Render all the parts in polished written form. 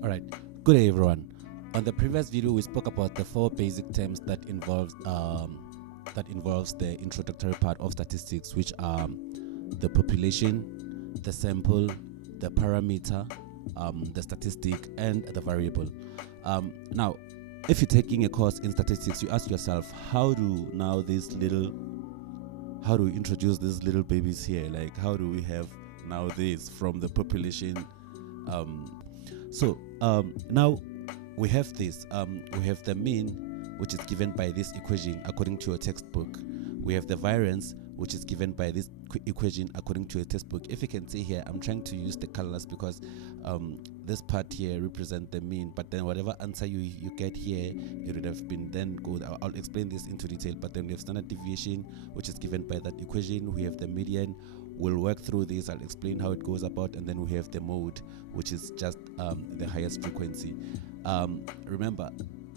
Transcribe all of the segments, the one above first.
Alright, good day everyone. On the previous video we spoke about the four basic terms that involves the introductory part of statistics, which are the population, the sample, the parameter, the statistic, and the variable. Now, if you're taking a course in statistics, you ask yourself, how do we introduce these little babies here? Like, how do we have now this from the population? Now we have this. We have the mean, which is given by this equation according to your textbook. We have the variance, which is given by this equation according to your textbook. If you can see here, I'm trying to use the colors because this part here represents the mean, but then whatever answer you get here, it would have been then good. I'll explain this into detail, but then we have standard deviation, which is given by that equation. We have the median. We'll work through this. I'll explain how it goes about, and then we have the mode, which is just the highest frequency. Remember,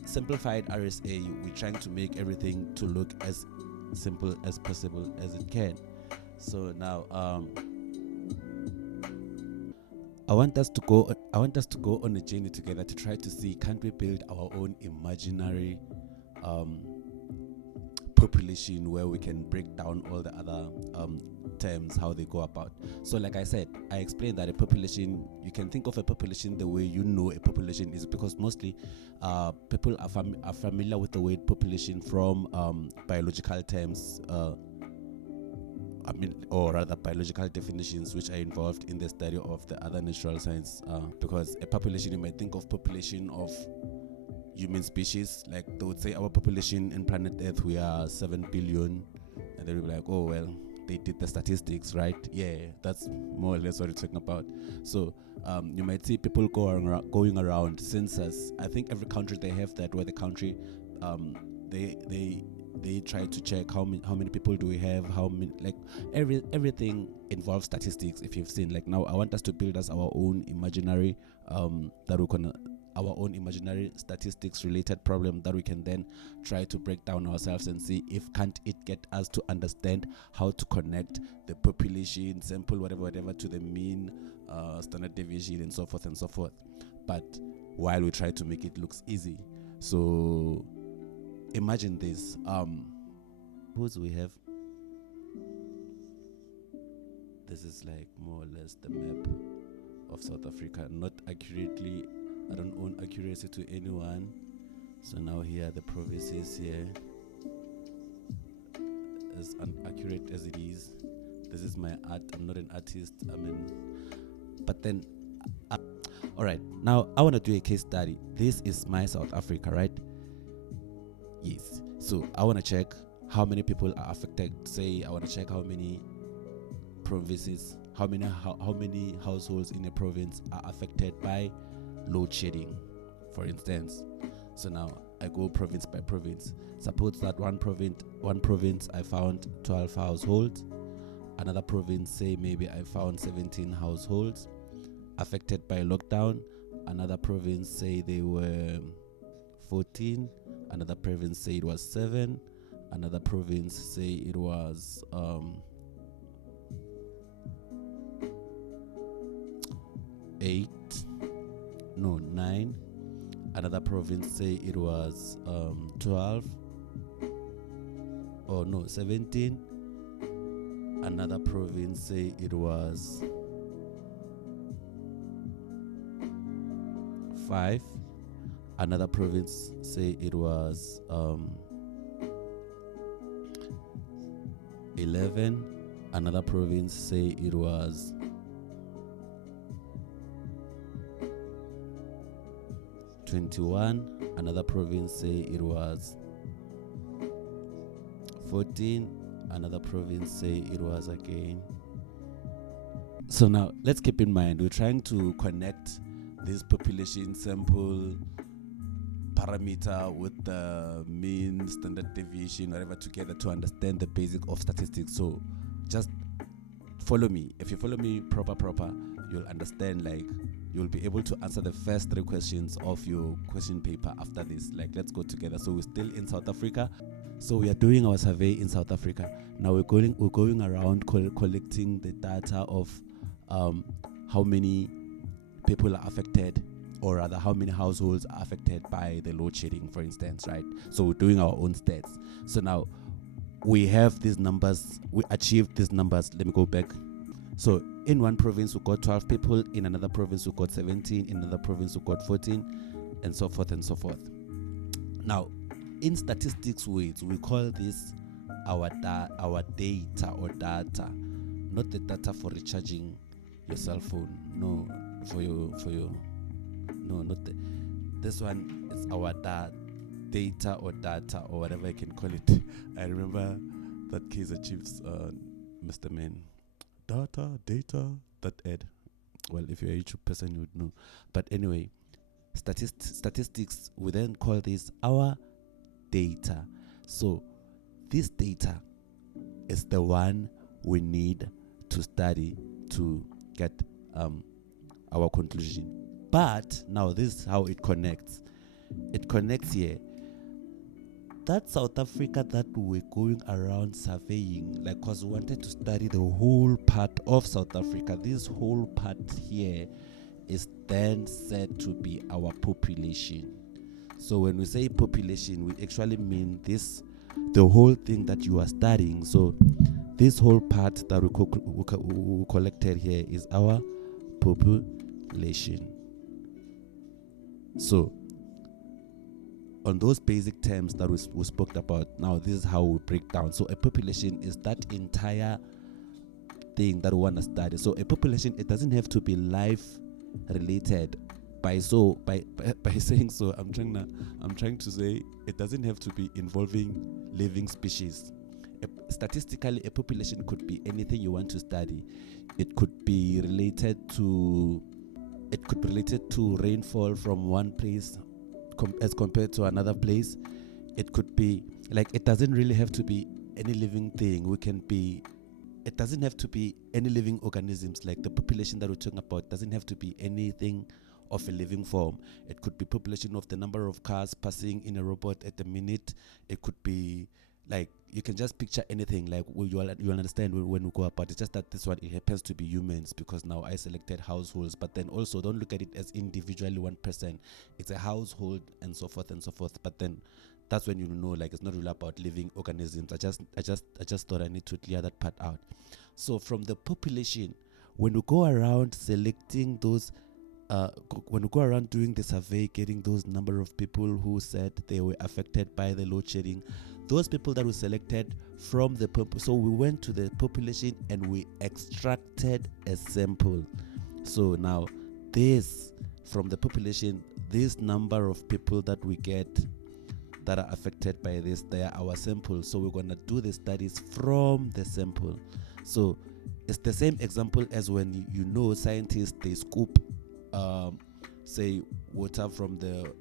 simplified RSA, we're trying to make everything to look as simple as possible as it can. So now I want us to go on a journey together to try to see, can't we build our own imaginary population where we can break down all the other terms, how they go about. So like I said, I explained that a population, you can think of a population the way you know a population is, because mostly people are familiar with the word population from biological terms, or rather biological definitions, which are involved in the study of the other natural science, because a population, you might think of population of human species, like they would say our population in planet Earth, we are 7 billion, and they will be like, oh well, they did the statistics, right? Yeah, that's more or less what it's talking about. So you might see people going around census. I think every country they have that, where the country they try to check how many people do we have, how many, like everything involves statistics. If you've seen, like, now I want us to build us our own imaginary our own imaginary statistics related problem that we can then try to break down ourselves and see if can't it get us to understand how to connect the population, sample, whatever to the mean, standard deviation, and so forth, but while we try to make it looks easy. So imagine this. Suppose we have, this is like more or less the map of South Africa, not accurately. I don't own accuracy to anyone. So now here are the provinces here. As inaccurate as it is, this is my art. I'm not an artist. But then, all right. Now I want to do a case study. This is my South Africa, right? Yes. So I want to check how many people are affected. Say I want to check how many provinces, how many households in a province are affected by load shedding, for instance. So now I go province by province. Suppose that one province I found 12 households. Another province, say maybe I found 17 households affected by lockdown. Another province, say they were 14. Another province, say it was 7. Another province, say it was 9. Another province, say it was 12. 17. Another province, say it was 5. Another province, say it was 11. Another province, say it was 21. Another province, say it was 14. Another province, say it was again. So now let's keep in mind, we're trying to connect this population, sample, parameter with the mean, standard deviation, whatever, together to understand the basic of statistics. So just follow me. If you follow me proper, you'll understand, like, you'll be able to answer the first 3 questions of your question paper after this. Like, let's go together. So we're still in South Africa. So we are doing our survey in South Africa. Now we're going around collecting the data of how many people are affected or rather how many households are affected by the load shedding, for instance, right? So we're doing our own stats. So now we have these numbers, we achieved these numbers. Let me go back. So in one province we got 12 people, in another province we got 17, in another province we got 14, and so forth and so forth. Now in statistics words, we call this our data or data, not the data for recharging your cell phone. No, for your no, not this one. It's our data or data or whatever I can call it. I remember that Kaizer Chiefs, Mr. Man, data, that ad. Well, if you're a YouTube person, you would know. But anyway, statistics, we then call this our data. So this data is the one we need to study to get our conclusion. But now this is how it connects. It connects here. That South Africa that we're going around surveying, like, because we wanted to study the whole part of South Africa. This whole part here is then said to be our population. So when we say population, we actually mean this, the whole thing that you are studying. So this whole part that we collected here is our population. So on those basic terms that we spoke about, now this is how we break down. So a population is that entire thing that we want to study. So a population, it doesn't have to be life related. By saying so, I'm trying to say it doesn't have to be involving living species. Statistically, a population could be anything you want to study. It could be related to rainfall from one place as compared to another place. It could be like, it doesn't really have to be any living thing. It doesn't have to be any living organisms. Like the population that we're talking about doesn't have to be anything of a living form. It could be population of the number of cars passing in a robot at a minute. It could be like, you can just picture anything. Like you'll understand when we go about it. Just that this one, it happens to be humans, because now I selected households. But then also don't look at it as individually one person. It's a household and so forth and so forth. But then that's when you know, like, it's not really about living organisms. I just thought I need to clear that part out. So from the population, when we go around selecting those, when we go around doing the survey, getting those number of people who said they were affected by the load shedding, those people that we selected from the so we went to the population and we extracted a sample. So now this, from the population, this number of people that we get that are affected by this, they are our sample. So we're gonna do the studies from the sample. So it's the same example as when you know scientists, they scoop say water from the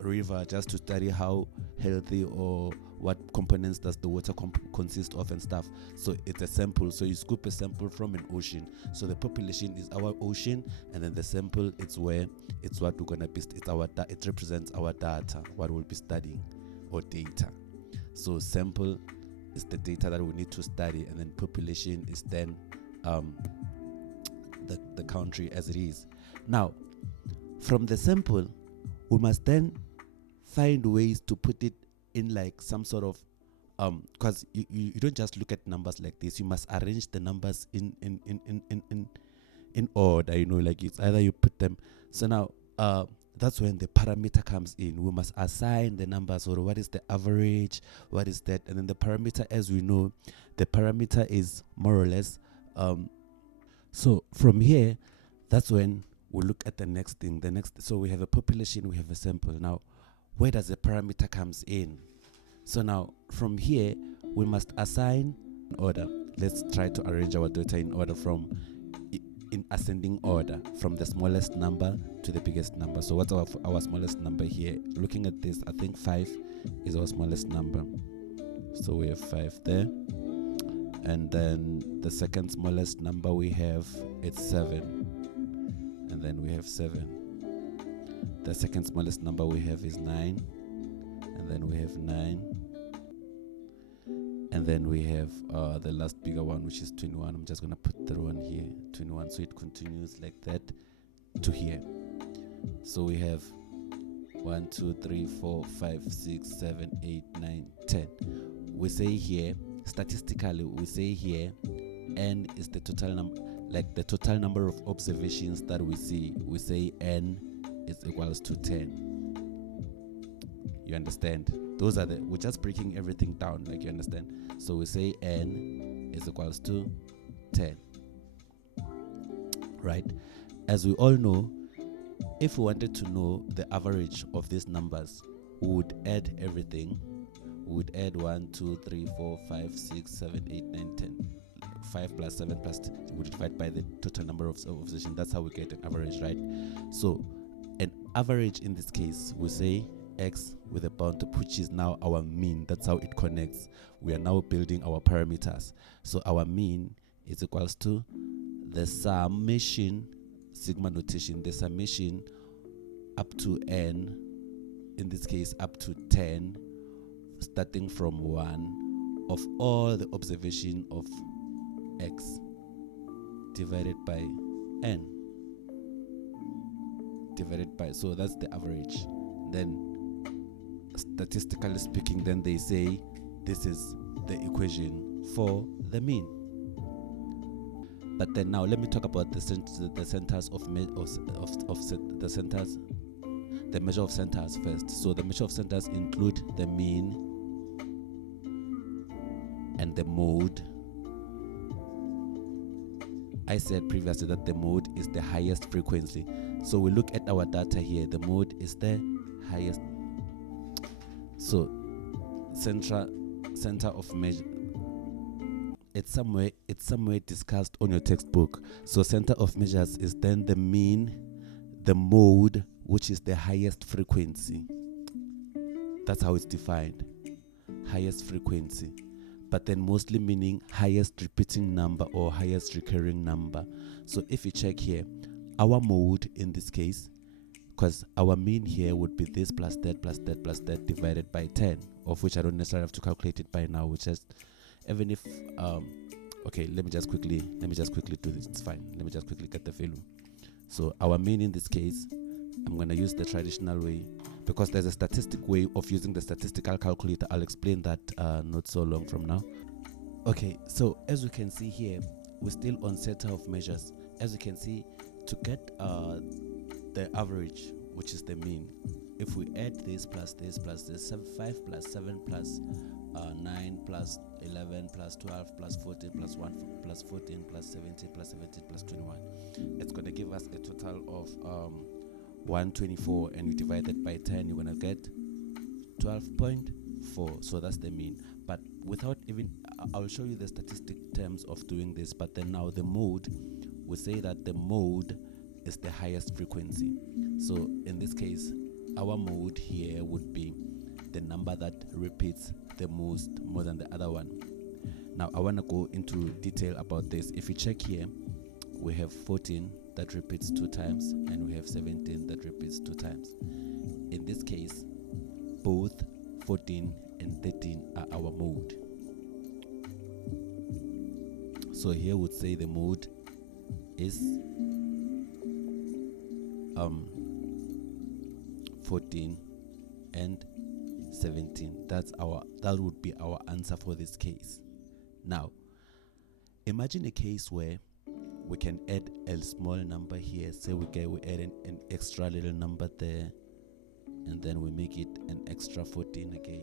river just to study how healthy or what components does the water consist of and stuff. So it's a sample. So you scoop a sample from an ocean. So the population is our ocean, and then the sample, it's what we're gonna be. It represents our data, what we'll be studying, or data. So sample is the data that we need to study, and then population is then the country as it is. Now, from the sample, we must then find ways to put it in like some sort of because you don't just look at numbers like this. You must arrange the numbers in order. You know, like it's either you put them. So now that's when the parameter comes in. We must assign the numbers, or what is the average, what is that, and then the parameter, as we know, the parameter is more or less. So from here, that's when we look at the next thing. So we have a population, we have a sample. Now, where does the parameter comes in? So now from here, we must assign order. Let's try to arrange our data in order in ascending order, from the smallest number to the biggest number. So what's our smallest number here? Looking at this, I think 5 is our smallest number. So we have 5 there. And then the second smallest number we have, it's 7. And then we have 7. The second smallest number we have is 9. And then we have 9. And then we have the last bigger one, which is 21. I'm just going to put the one here, 21. So it continues like that to here. So we have 1, 2, 3, 4, 5, 6, 7, 8, 9, 10. We say here, statistically, we say here, n is the total number, like the total number of observations that we see. We say n is equals to 10. You understand? Those are we're just breaking everything down, like, you understand? So we say n is equals to 10. Right? As we all know, if we wanted to know the average of these numbers, we would add everything. We would add 1, 2, 3, 4, 5, 6, 7, 8, 9, 10. 5 plus 7 plus we divide by the total number of observations. That's how we get an average, right? So an average in this case, we say x with a bound, which is now our mean. That's how it connects. We are now building our parameters. So our mean is equals to the summation, sigma notation, the summation up to n, in this case up to 10, starting from 1, of all the observation of x divided by n divided by, so that's the average. Then statistically speaking, then they say this is the equation for the mean. But then now let me talk about the centers of the centers, the measure of centers first. So the measure of centers include the mean and the mode. I said previously that the mode is the highest frequency. So we look at our data here. The mode is the highest. So center of measure. It's somewhere discussed on your textbook. So center of measures is then the mean, the mode, which is the highest frequency. That's how it's defined. Highest frequency. But then mostly meaning highest repeating number or highest recurring number. So if you check here, our mode in this case, because our mean here would be this plus that plus that plus that divided by 10, of which I don't necessarily have to calculate it by now, which is, even if okay, let me just quickly do this. It's fine. Let me just quickly get the value. So our mean in this case, I'm going to use the traditional way, because there's a statistic way of using the statistical calculator. I'll explain that not so long from now. Okay, so as we can see here, we're still on center of measures. As you can see, to get the average, which is the mean, if we add this plus this plus this, 5 plus 7 plus 9 plus 11 plus 12 plus 14 plus 1 plus 14 plus 17 plus 17 plus 21, it's going to give us a total of 124, and we divide that by 10, you're going to get 12.4. So that's the mean. But without even, I'll show you the statistic terms of doing this. But then now the mode, we say that the mode is the highest frequency. So in this case, our mode here would be the number that repeats the most, more than the other one. Now I want to go into detail about this. If you check here, we have 14 that repeats 2 times, and we have 17 that repeats 2 times. In this case, both 14 and 13 are our mode. So here would say the mode is 14 and 17. That would be our answer for this case. Now imagine a case where we can add a small number here. Say we add an extra little number there, and then we make it an extra 14 again.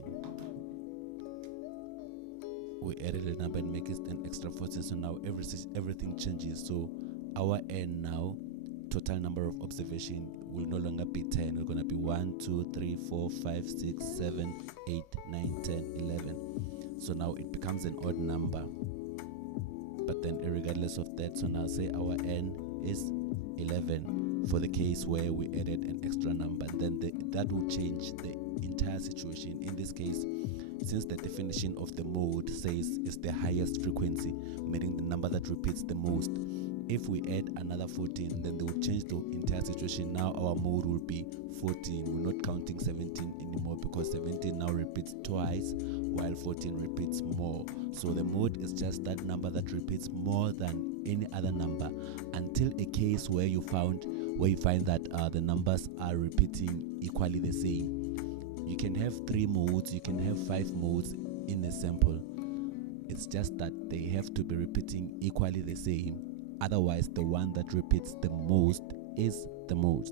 We add a little number and make it an extra 14. So now everything changes. So our n now, total number of observation, will no longer be 10. We're going to be 1, 2, 3, 4, 5, 6, 7, 8, 9, 10, 11. So now it becomes an odd number. But then regardless of that, so now say our n is 11 for the case where we added an extra number. Then that will change the entire situation. In this case, since the definition of the mode says is the highest frequency, meaning the number that repeats the most, if we add another 14, then they will change the entire situation. Now our mode will be 14. We're not counting 17 anymore, because 17 now repeats twice while 14 repeats more. So the mode is just that number that repeats more than any other number, until a case where you found where you find that the numbers are repeating equally the same. You can have 3 modes, you can have 5 modes in a sample. It's just that they have to be repeating equally the same. Otherwise, the one that repeats the most is the mode.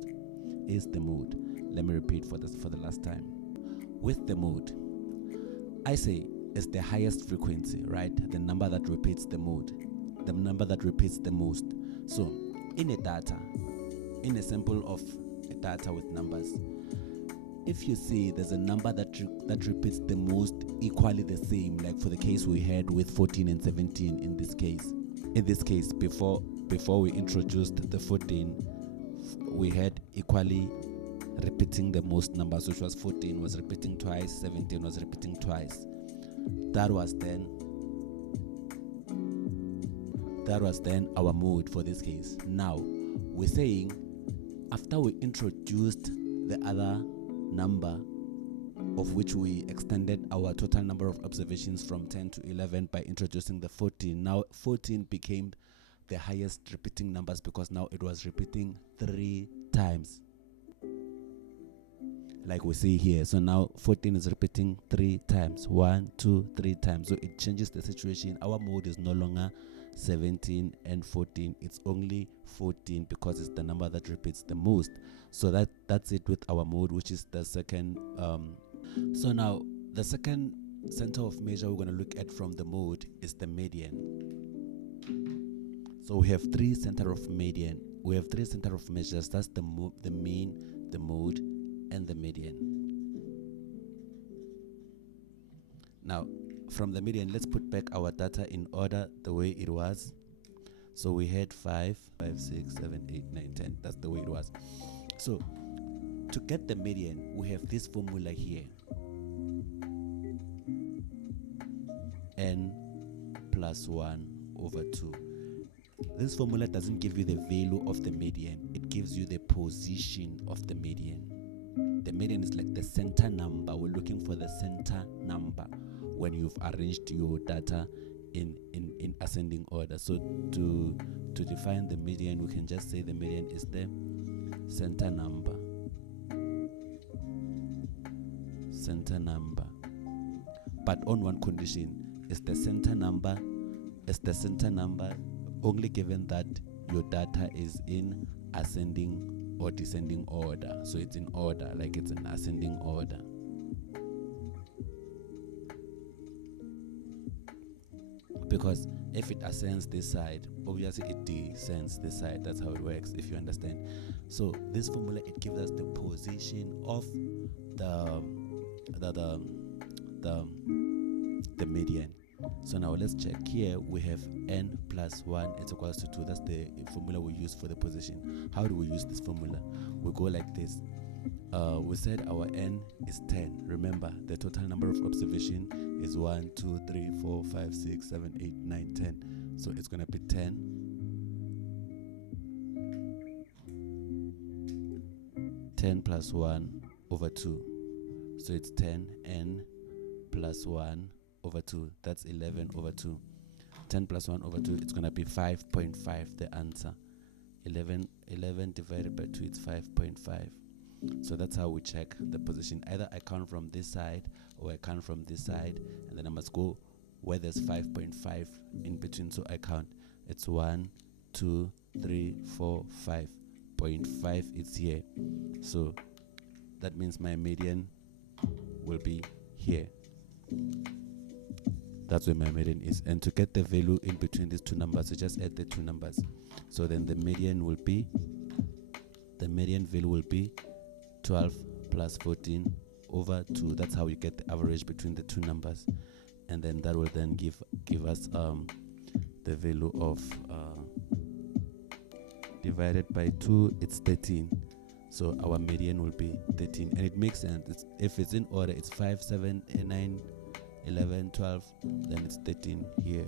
Let me repeat for the last time. With the mode, I say it's the highest frequency, right? The number that repeats the mode, the number that repeats the most. So in a sample of a data with numbers, if you see there's a number that repeats the most equally the same, like for the case we had with 14 and 17 in this case, before we introduced the 14, we had equally repeating the most numbers, which was 14 was repeating twice, 17 was repeating twice. That was then our mode for this case. Now we're saying after we introduced the other number, of which we extended our total number of observations from 10 to 11 by introducing the 14. Now 14 became the highest repeating numbers because now it was repeating 3 times, like we see here. So now 14 is repeating 3 times, 1, 2, 3 times. So it changes the situation. Our mode is no longer 17 and 14, it's only 14 because it's the number that repeats the most. So that's it with our mode, which is the second. So now the second center of measure we're going to look at from the mode is the median. So we have 3 center of median. We have 3 center of measures. That's the mean, the mode, and the median. Now from the median, let's put back our data in order the way it was. So we had 5, 6, 7, 8, 9, 10. That's the way it was. So to get the median, we have this formula here. N plus 1 over 2. This formula doesn't give you the value of the median. It gives you the position of the median. The median is like the center number. We're looking for the center number when you've arranged your data in ascending order. So to define the median, we can just say the median is the center number. But on one condition, is the center number only given that your data is in ascending or descending order. So it's in order, like it's in ascending order. Because if it ascends this side, obviously it descends this side. That's how it works, if you understand. So this formula, it gives us the position of the median. So now let's check. Here we have n plus 1 is equals to 2. That's the formula we use for the position. How do we use this formula? We go like this. We said our n is 10. Remember, the total number of observation is 1, 2, 3, 4, 5, 6, 7, 8, 9, 10. So it's going to be 10. 10 plus 1 over 2. So it's 10 n plus 1 over 2. That's 11 over 2. 10 plus 1 over 2, it's going to be 5.5, the answer. 11 divided by 2, it's 5.5. So that's how we check the position. Either I count from this side or I count from this side, and then I must go where there's 5.5 in between. So I count. It's 1, 2, 3, 4, 5.5. It's here. So that means my median will be here. That's where my median is. And to get the value in between these two numbers, you just add the two numbers. So then the median value will be 12 plus 14 over 2. That's how you get the average between the two numbers. And then that will then give us the value of divided by 2, it's 13. So our median will be 13. And it makes sense. If it's in order, it's 5, 7, 9, 11, 12, then it's 13 here.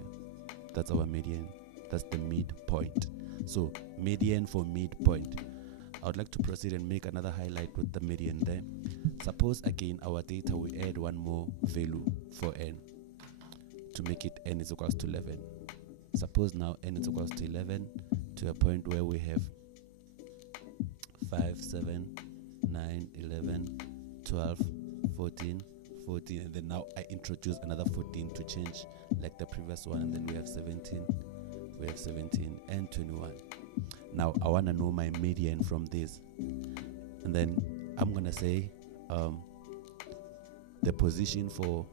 That's our median. That's the midpoint. So median for midpoint. I would like to proceed and make another highlight with the median there. Suppose again our data, we add one more value for n to make it n is equals to 11. Suppose now n is equals to 11 to a point where we have 5, 7, 9, 11, 12, 14, 14, and then now I introduce another 14 to change like the previous one, and then we have 17 and 21. Now I want to know my median from this, and then I'm gonna say the position for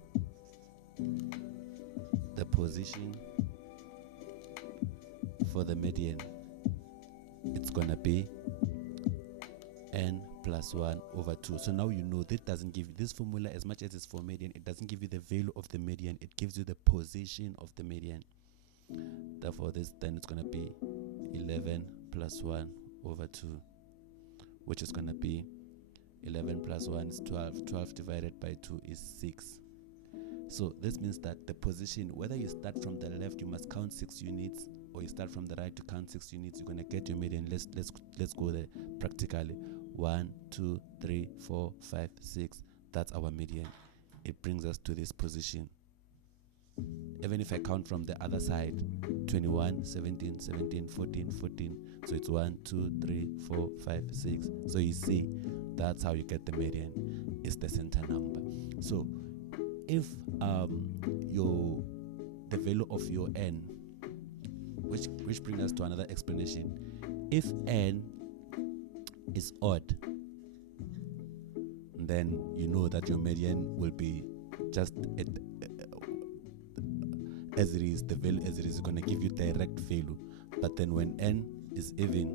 the median, it's gonna be n plus 1 over 2. So now you know that doesn't give you this formula, as much as it's for median, it doesn't give you the value of the median, it gives you the position of the median. Therefore this then it's gonna be 11 plus 1 over 2, which is gonna be 11 plus 1 is 12. 12 divided by 2 is 6. So this means that the position, whether you start from the left, you must count 6 units, or you start from the right to count 6 units, you're gonna get your median. Let's go there practically. 1, 2, 3, 4, 5, 6. That's our median. It brings us to this position. Even if I count from the other side, 21, 17, 17, 14, 14. So it's 1, 2, 3, 4, 5, 6. So you see, that's how you get the median. It's the center number. So if the value of your n, which brings us to another explanation, if n is odd, then you know that your median will be just as it is, the value as it is going to give you direct value. But then when n is even,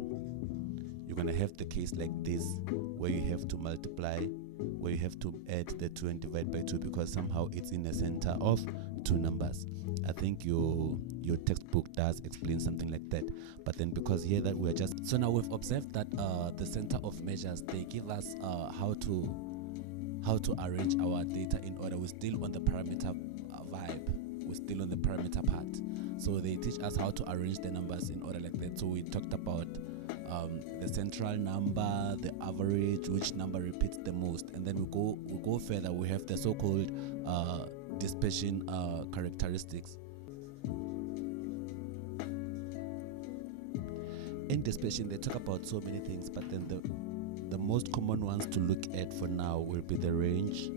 you're going to have the case like this, where you have to multiply, where you have to add the 2 and divide by 2, because somehow it's in the center of two numbers. I think your textbook does explain something like that. But then because here that we're just, so now we've observed that the center of measures, they give us how to arrange our data in order. We're still on the parameter vibe, we're still on the parameter part. So they teach us how to arrange the numbers in order like that. So we talked about the central number, the average, which number repeats the most, and then we go further. We have the so-called dispersion characteristics. In dispersion, they talk about so many things, but then the most common ones to look at for now will be the range,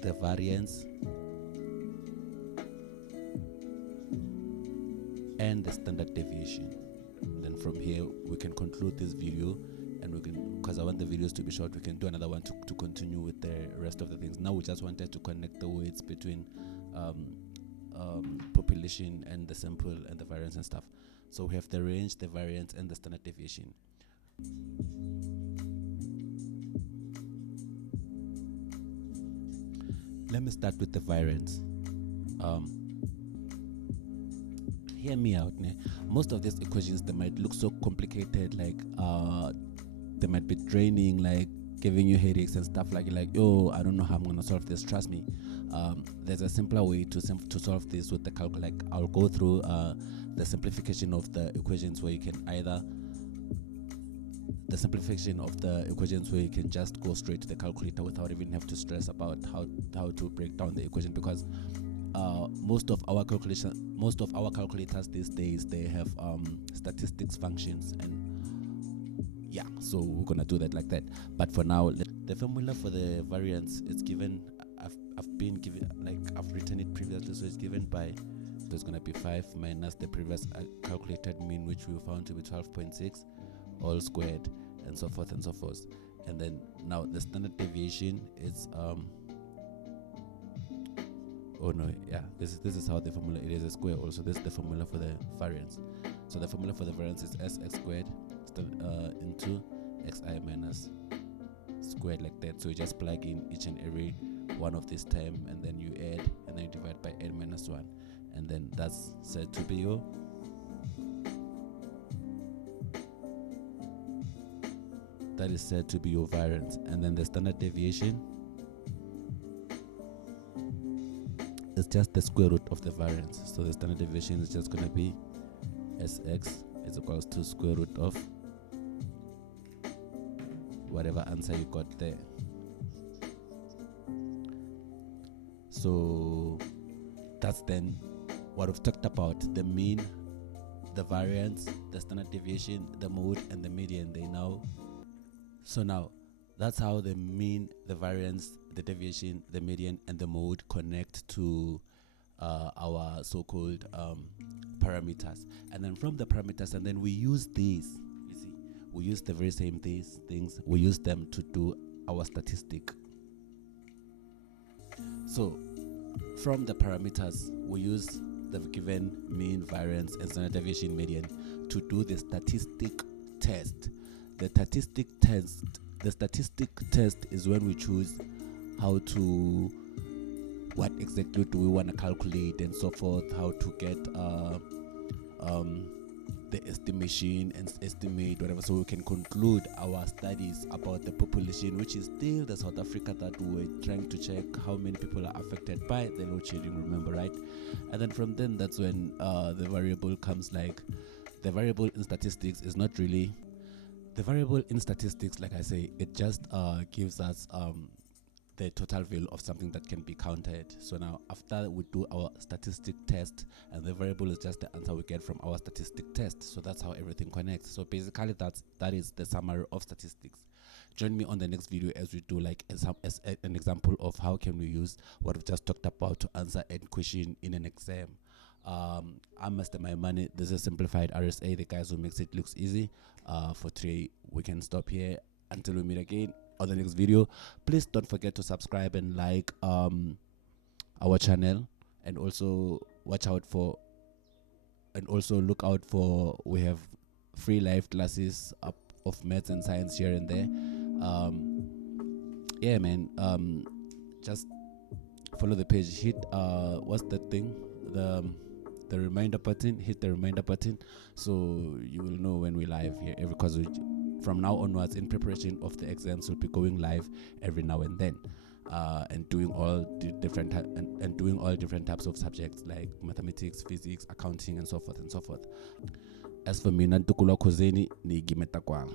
the variance, and the standard deviation. Then from here we can conclude this video, and we can, because I want the videos to be short, we can do another one to continue with the rest of the things. Now we just wanted to connect the weights between population and the sample and the variance and stuff. So we have the range, the variance, and the standard deviation. Let me start with the variance. Hear me out. Most of these equations, they might look so complicated, like they might be draining, like giving you headaches and stuff, like oh, I don't know how I'm gonna solve this. Trust me, there's a simpler way to solve this with the calculator. Like I'll go through the simplification of the equations, where you can either just go straight to the calculator without even have to stress about how to break down the equation, because most of our calculators these days, they have statistics functions, and yeah, so we're gonna do that like that. But for now, the formula for the variance, it's given, I've written it previously, so it's given by, there's gonna be 5 minus the previous calculated mean, which we found to be 12.6, all squared, and so forth and so forth. And then now the standard deviation is this is how the formula, it is a square also. This is the formula for the variance. So the formula for the variance is sx squared into xi minus squared, like that. So you just plug in each and every one of this term, and then you add, and then you divide by n minus 1, and then that's said to be your variance. And then the standard deviation is just the square root of the variance. So the standard deviation is just going to be sx is equals to square root of whatever answer you got there. So that's then what we've talked about: the mean, the variance, the standard deviation, the mode, and the median. So now that's how the mean, the variance, the deviation, the median, and the mode connect to our so-called parameters. And then from the parameters, and then we use these. You see, we use the very same things. We use them to do our statistic. So from the parameters, we use the given mean, variance, and standard deviation, median to do the statistic test. The statistic test is when we choose what exactly do we want to calculate and so forth, how to get the estimation and estimate whatever, so we can conclude our studies about the population, which is still the South Africa that we were trying to check how many people are affected by the load shedding, remember, right? And then from then, that's when the variable comes. Like, the variable in statistics is not really the variable in statistics, like I say, it just gives us the total value of something that can be counted. So now after we do our statistic test, and the variable is just the answer we get from our statistic test. So that's how everything connects. So basically that is the summary of statistics. Join me on the next video as we do like an example of how can we use what we've just talked about to answer a question in an exam. I'm Mr. Maimane. This is Simplified RSA, the guys who makes it looks easy. For today, we can stop here until we meet again on the next video. Please don't forget to subscribe and like our channel, and also look out for, we have free live classes up of maths and science here and there. Yeah, man, just follow the page, hit what's that thing, the reminder button, hit the reminder button, so you will know when we live here, because from now onwards, in preparation of the exams, we'll be going live every now and then, and doing all different types of subjects like mathematics, physics, accounting, and so forth and so forth. As for me, Nantukula Kozeni ni Gimetakwang.